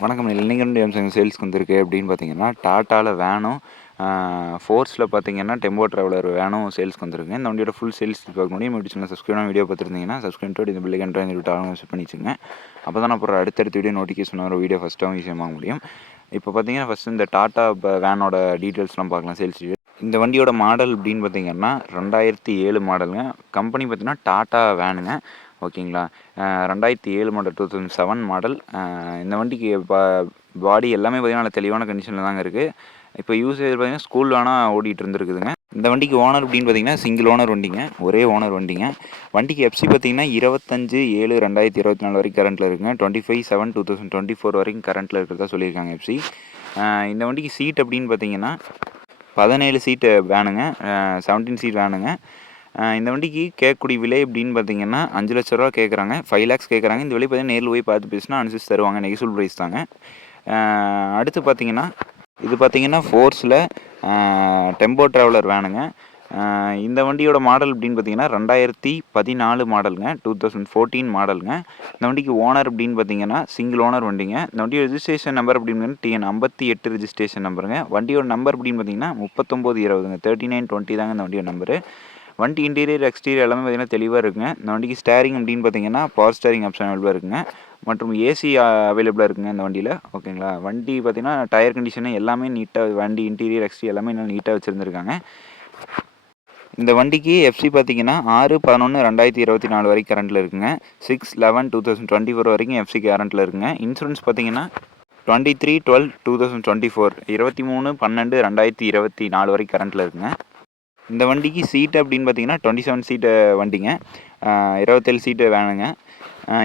வணக்கம். இன்னைக்கு எம்சாங் சேல்ஸ்க்கு வந்திருக்கு அப்படின்னு பார்த்தீங்கன்னா, டாட்டாவில் வேனும் ஃபோர்ஸில் பார்த்தீங்கன்னா டெம்போ ட்ராவலர் வேனும் சேல்ஸ்க்கு வந்துருங்க. இந்த வண்டியோட ஃபுல் சேல்ஸ் பார்க்க முடியும். இப்படி சின்ன சப்ஸ்கிரைப் வீடியோ பார்த்துருந்தீங்கன்னா சப்ஸ்கிரைப் இந்த பில்லை கண்ட்ராய் விட்டு ஆளுங்க பண்ணி வச்சுங்க. அப்போ தான் அப்புறம் அடுத்தடுத்த வீடியோ நோட்டிஃபிகேஷன் வர வீடியோ ஃபஸ்ட்டாகவும் ஈஸியாக வாங்க முடியும். இப்போ பார்த்தீங்கன்னா ஃபஸ்ட்டு இந்த டாட்டா வேனோட டீட்டெயில்ஸ்லாம் பார்க்கலாம் சேல்ஸ். இந்த வண்டியோட மாடல் அப்படின்னு பார்த்தீங்கன்னா 2007 மாடலுங்க. கம்பெனி பார்த்தீங்கன்னா டாட்டா வேனுங்க. ஓகேங்களா. 2007 மாடல் 2007 மாடல். இந்த வண்டிக்கு பாடி எல்லாமே பார்த்தீங்கன்னா நல்ல தெளிவான கண்டிஷனில் தாங்க இருக்குது. இப்போ யூசேஜ் பார்த்தீங்கன்னா ஸ்கூல் வேணால் ஓடிட்டு இருந்துருக்குதுங்க. இந்த வண்டிக்கு ஓனர் அப்படின்னு பார்த்தீங்கன்னா சிங்கிள் ஓனர் வண்டிங்க, ஒரே ஓனர் வண்டிங்க. வண்டிக்கு எஃப்சி பார்த்தீங்கன்னா 25/7/2024 வரைக்கும் கரண்ட்டில் இருக்குங்க. 25/7/2024 வரைக்கும் கரண்ட்டில் இருக்கிறதா சொல்லியிருக்காங்க எஃப்சி. இந்த வண்டிக்கு சீட் அப்படின்னு பார்த்தீங்கன்னா 17 சீட்டு வேனுங்க, 17 சீட் வேனுங்க. இந்த வண்டிக்கு கேட்கக்கூடிய விலை அப்படின்னு பார்த்தீங்கன்னா 5 லட்ச ரூபா கேட்குறாங்க, 5 lakhs கேட்குறாங்க. இந்த விலை பார்த்தீங்கன்னா நேரில் போய் பார்த்து பேசினா அனுசரிச்சு தருவாங்க, நெகோஷியபிள் ப்ரைஸ் தாங்க. அடுத்து பார்த்தீங்கன்னா இது பார்த்தீங்கன்னா ஃபோர்ஸில் டெம்போ ட்ராவலர் வேனுங்க. இந்த வண்டியோட மாடல் அப்படின்னு பார்த்தீங்கன்னா 2014 மாடலுங்க, 2014 மாடலுங்க. இந்த வண்டிக்கு ஓனர் அப்படின்னு பார்த்தீங்கன்னா சிங்கிள் ஓனர் வண்டிங்க. இந்த வண்டியோட ரெஜிஸ்ட்ரேஷன் நம்பர் அப்படின்னு TN 58 ரெஜிஸ்ட்ரேஷன் நம்பருங்க. வண்டியோட நம்பர் அப்படின்னு பார்த்தீங்கன்னா 3920ங்க, 3920 தாங்க இந்த வண்டியோட நம்பரு. வண்டி இன்டீரியர் எக்ஸ்டீரியர் எல்லாமே பார்த்தீங்கன்னா தெளிவாக இருக்குங்க. இந்த வண்டிக்கு ஸ்டேரிங் அப்படின்னு பார்த்தீங்கன்னா பவர் ஸ்டேரிங் ஆப்ஷன் அவைலபிளாக இருக்குங்க, மற்றும் ஏசி அவைலபிளாக இருக்குங்க இந்த வண்டியில். ஓகேங்களா. வண்டி பார்த்தீங்கன்னா டயர் கண்டிஷனு எல்லாமே நீட்டாக, வண்டி இன்டீரியர் எக்ஸ்டீரியர் எல்லாமே நல்லா நீட்டாக வச்சுருந்துருக்காங்க. இந்த வண்டிக்கு எஃப்சி பார்த்தீங்கன்னா 6/11/2024 வரைக்கும் கரண்ட்டில் இருக்குங்க. 6/11/2024 வரைக்கும் எஃப்சி கரண்ட்டில் இருக்குங்க. இன்சூரன்ஸ் பார்த்தீங்கன்னா 23/12/2024 23/12/2024 வரைக்கும் கரண்ட்டில் இருக்குங்க. இந்த வண்டிக்கு சீட்டு அப்படின்னு பார்த்தீங்கன்னா 27 சீட்டு வண்டிங்க, 27 சீட்டு வேணுங்க.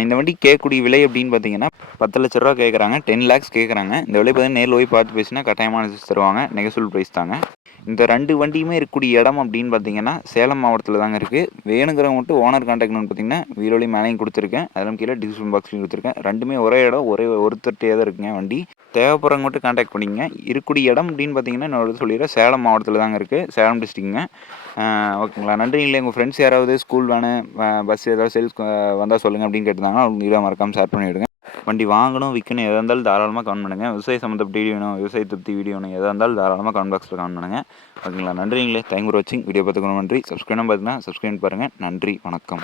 இந்த வண்டி கேட்கக்கூடிய விலை அப்படின்னு பார்த்தீங்கன்னா 10 லட்ச ரூபா கேட்குறாங்க, 10 lakhs கேட்குறாங்க. இந்த விலை பார்த்தீங்கன்னா நேரில் போய் பார்த்து பேசினா கட்டாயமான தருவாங்க, நெகோஷியபிள் ப்ரைஸ் தாங்க. இந்த 2 வண்டியுமே இருக்கக்கூடிய இடம் அப்படின்னு பார்த்தீங்கன்னா சேலம் மாவட்டத்தில் தாங்க இருக்குது. வேணுங்கிறவங்க மட்டும் ஓனர் கான்டாக்ட் நம்பர் பார்த்தீங்கன்னா வீடியோலையும் மேலேயும் கொடுத்துருக்கேன், அதெல்லாம் கீழே டிஸ்கிரிப்ஷன் பாக்ஸ்லையும் கொடுத்துருக்கேன். ரெண்டுமே ஒரே இடம், ஒருத்தர்கிட்டே தான் இருக்குங்க வண்டி. தேவைப்படுறவங்க மட்டும் கான்டாக்ட் பண்ணிங்க. இருக்கக்கூடிய இடம் அப்படின்னு பார்த்தீங்கன்னா என்னோட சொல்லிடுறேன், சேலம் மாவட்டத்தில் தாங்க இருக்குது, சேலம் டிஸ்ட்ரிக்ட்டுங்க. ஓகேங்களா. நன்றிங்களே. உங்கள் ஃப்ரெண்ட்ஸ் யாராவது ஸ்கூல் வேனு பஸ் ஏதாவது சேல்ஸ் வந்தால் சொல்லுங்கள் அப்படின்னு கேட்டிருந்தாங்கன்னா அவங்க இதை மறக்காமல் ஷேர் பண்ணிவிடுங்க. வண்டி வாங்கணும் விற்கணும் எதாக இருந்தாலும் தாராளமாக கமெண்ட் பண்ணுங்கள். விவசாய சம்மந்தப்பட்ட வீடியோ வேணும், விவசாய திருப்தி வீடியோ வேணும், எதாக இருந்தாலும் தாராளமாக கமெண்ட் பாக்ஸில் கமெண்ட் பண்ணுங்கள். ஓகேங்களா. நன்றிங்களே. தேங்க் ஃபார் வாட்சிங். வீடியோ பார்த்துக்கணும் நன்றி. சப்ஸ்கிரைப் பார்த்தீங்கன்னா சப்ஸ்கிரைப் பாருங்கள். நன்றி, வணக்கம்.